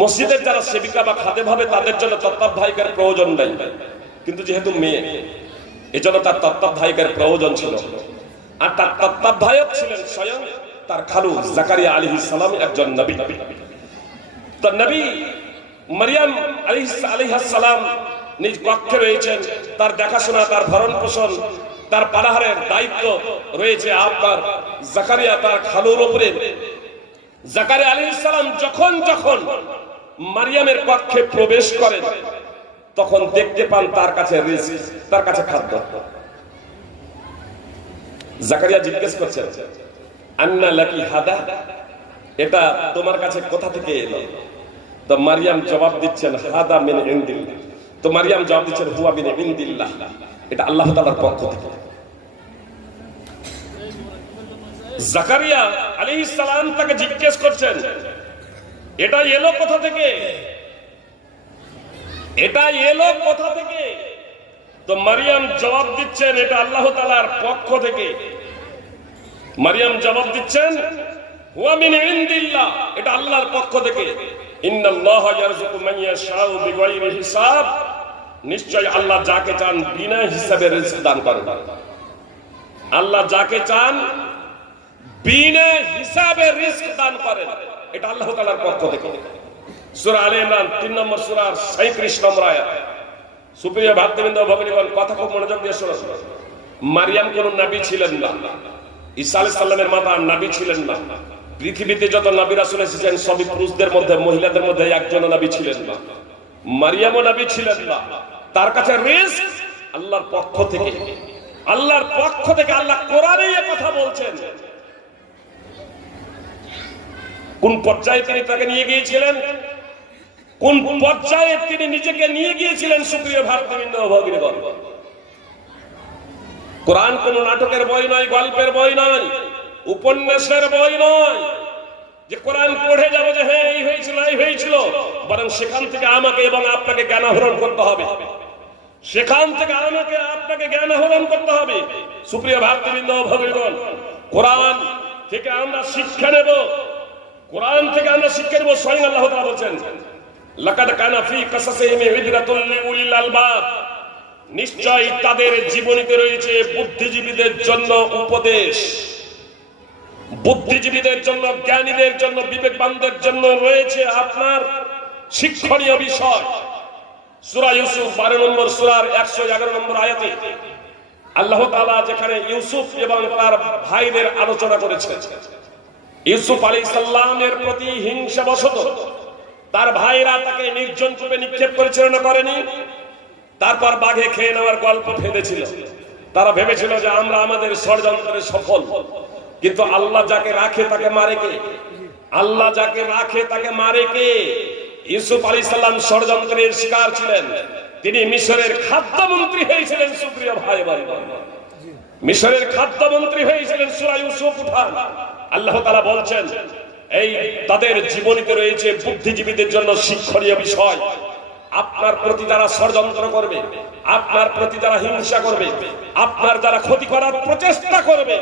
মসজিদের যারা সেবিকা বা খাদেম হবে তাদের জন্য তত্ত্বাবধায়কের প্রয়োজন নেই, কিন্তু যেহেতু মেয়ে এজন্য তার তত্ত্বাবধায়কের প্রয়োজন ছিল। আর তার তত্ত্বাবধায়ক ছিলেন স্বয়ং তার খালু জাকারিয়া আলাইহিস সালাম, একজন নবী। তো নবী মারিয়াম আলাইহিস সালাম নিজ কক্ষে রয়েছেন, তার দেখাশোনা, তার ভরণ পোষণ, তার পানাহারের দায়িত্ব রয়েছে আপনার জাকারিয়া তার খালুর উপরে। জাকারিয়া আলাইহিস সালাম যখন যখন মারিয়ামের কক্ষে প্রবেশ করেন তখন দেখতে পান তার কাছে রিজিক, তার কাছে খাদ্য। জাকারিয়া জিজ্ঞেস করছেন, আন্না লাকি হাদা, এটা তোমার কাছে কোথা থেকে এলো? তো মারিয়াম জবাব দিচ্ছেন, হাদা মিন ইনদিল্লাহ। তো মারিয়াম জবাব দিচ্ছেন, হুয়া মিন ইনদিল্লাহ, এটা আল্লাহ তাআলার পক্ষ থেকে। জাকারিয়া আলাইহিস সালাম তাকে জিজ্ঞেস করছেন, এটা এলো কোথা থেকে, এটা এলো কোথা থেকে? তো মারিয়াম জবাব দিচ্ছেন, এটা আল্লাহ তাআলার পক্ষ থেকে। মারিয়াম জবাব দিচ্ছেন, হুয়া মিন ইনদিল্লাহ, এটা আল্লাহর পক্ষ থেকে। ইন্নাল্লাহা ইয়ারযুকু মান ইয়াশাউ বিগাইরি হিসাব, নিশ্চয় আল্লাহ যাকে চান বিনা হিসাবে রিজক দান করেন। আল্লাহ যাকে চান বিনা হিসাবে রিজক দান করেন, এটা আল্লাহ তাআলার পক্ষ থেকে। সূরা আলে ইমরান 3 নম্বর সূরার 37 নম্বর আয়াত। সুপ্রিয় ভক্তবৃন্দ, ভগিনীগণ, কথা খুব মনোযোগ দিয়ে শুনুন। মারিয়াম কোন নবী ছিলেন না, ঈসা আলাইহিস সালামের মাতা নবী ছিলেন না। পৃথিবীতে যত নবী রাসূল এসেছেন সবই পুরুষদের মধ্যে, মহিলাদের মধ্যে একজন নবী ছিলেন না। মারিয়ামও নবী ছিলেন না। তার কাছে রিজক আল্লাহর পক্ষ থেকে, আল্লাহর পক্ষ থেকে। আল্লাহ কোরআনে এই কথা বলছেন। কোন পর্যায়ে তিনি তাকে নিয়ে গিয়েছিলেন, কোন পর্যায়ে তিনি নিজেকে নিয়ে গিয়েছিলেন? সুপ্রিয় ভক্তবৃন্দ, ভগিনীগণ, কোরআন কোন নাটকের বই নয়, গল্পের বই নয়, উপন্যাসের বই নয় যে কোরআন পড়ে যাবো যে হ্যাঁ এই হয়েছিল এই হয়েছিল। বরং সেখান থেকে আমাকে এবং আপনাকে জ্ঞান আহরণ করতে হবে, সেখান থেকে আমাকে আপনাকে জ্ঞান আহরণ করতে হবে। সুপ্রিয় ভক্তবৃন্দ, ভগিনীগণ, কোরআন থেকে আমরা শিক্ষা নেব, কোরআন থেকে আমরা শিক্ষা নেব। স্বয়ং আল্লাহ তাআলা বলেন, লাকাদ কানা ফি কাসাসিহিম ইবরাতুল লিউলিল আলবাব, নিশ্চয় তাদের জীবনীতে রয়েছে বুদ্ধিজীবীদের জন্য উপদেশ, বুদ্ধিজীবীদের জন্য, জ্ঞানীদের জন্য, বিবেকবানদের জন্য রয়েছে আপনার শিক্ষণীয় বিষয়। সূরা ইউসুফ 12 নম্বর সূরার 111 নম্বর আয়াতে আল্লাহ তাআলা যেখানে ইউসুফ এবং তার ভাইদের আলোচনা করেছেন, ইউসুফ আলাইহিস সালামের প্রতি হিংসাবশত তার ভাইরা তাকে নির্জন কূপে নিক্ষেপ করেছিল না করেনি? তারপর বাঘে খেয়ে নেওয়ার গল্প ফেলেছিল। তারা ভেবেছিল যে আমরা আমাদের ষড়যন্ত্রে সফল, কিন্তু আল্লাহ যাকে রাখে তাকে মারে কে? আল্লাহ যাকে রাখে তাকে মারে কে? ইউসুফ আলাইহিস সালাম ষড়যন্ত্রের শিকার ছিলেন। তিনি মিশরের খাদ্যমন্ত্রী হয়েছিলেন। সুপ্রিয় ভাই বোন, মিশরের খাদ্যমন্ত্রী হয়েছিলেন। সূরা ইউসুফ উঠান, আল্লাহ তাআলা বলছেন এই তাদের জীবনীতে রয়েছে বুদ্ধিজীবীদের জন্য শিক্ষণীয় বিষয়। আপনার প্রতি যারা ষড়যন্ত্র করবে, আপনার প্রতি যারা হিংসা করবে, আপনার যারা ক্ষতি করার প্রচেষ্টা করবে,